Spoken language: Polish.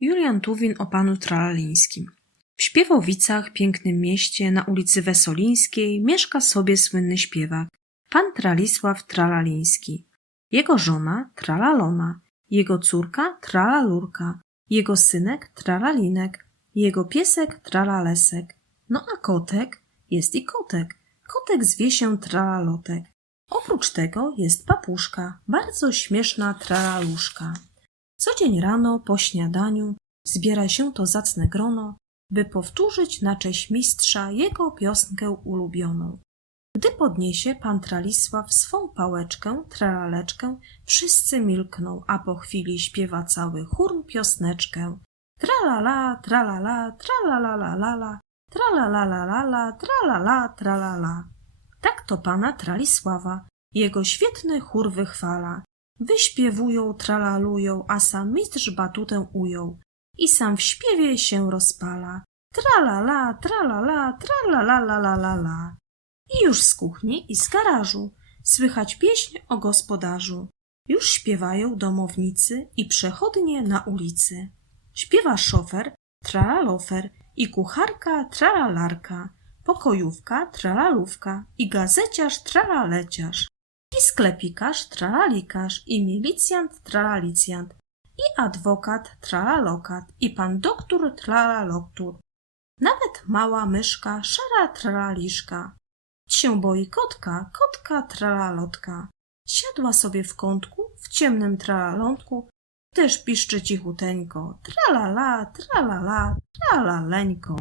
Julian Tuwin o panu Tralalińskim. W Śpiewowicach, pięknym mieście, na ulicy Wesolińskiej, mieszka sobie słynny śpiewak, pan Tralisław Tralaliński. Jego żona Tralalona, jego córka Tralalurka, jego synek Tralalinek, jego piesek Tralalesek. No a kotek jest i kotek. Kotek zwie się Tralalotek. Oprócz tego jest papuszka, bardzo śmieszna tralaluszka. Co dzień rano po śniadaniu zbiera się to zacne grono, by powtórzyć na cześć mistrza jego piosnkę ulubioną. Gdy podniesie pan Tralisław swą pałeczkę, tralaleczkę, wszyscy milkną, a po chwili śpiewa cały chór piosneczkę. Tralala, tralala, tralalalala, tralalalalala, tralala, tralala. Tak to pana Tralisława, jego świetny chór wychwala. Wyśpiewują, tralalują, a sam mistrz batutę ujął i sam w śpiewie się rozpala. Tralala, tralala, tralalalalala. I już z kuchni i z garażu słychać pieśń o gospodarzu. Już śpiewają domownicy i przechodnie na ulicy. Śpiewa szofer, tralalofer i kucharka, tralalarka, pokojówka, tralalówka i gazeciarz, tralaleciarz, i sklepikarz, tralalikarz i milicjant, tralalicjant, i adwokat, tralalokat i pan doktor, tralaloktur. Nawet mała myszka, szara tralaliszka. się boi kotka, kotka tralalotka. Siadła sobie w kątku, w ciemnym tralalątku, też piszczy cichuteńko, tralala, tralala, tralaleńko.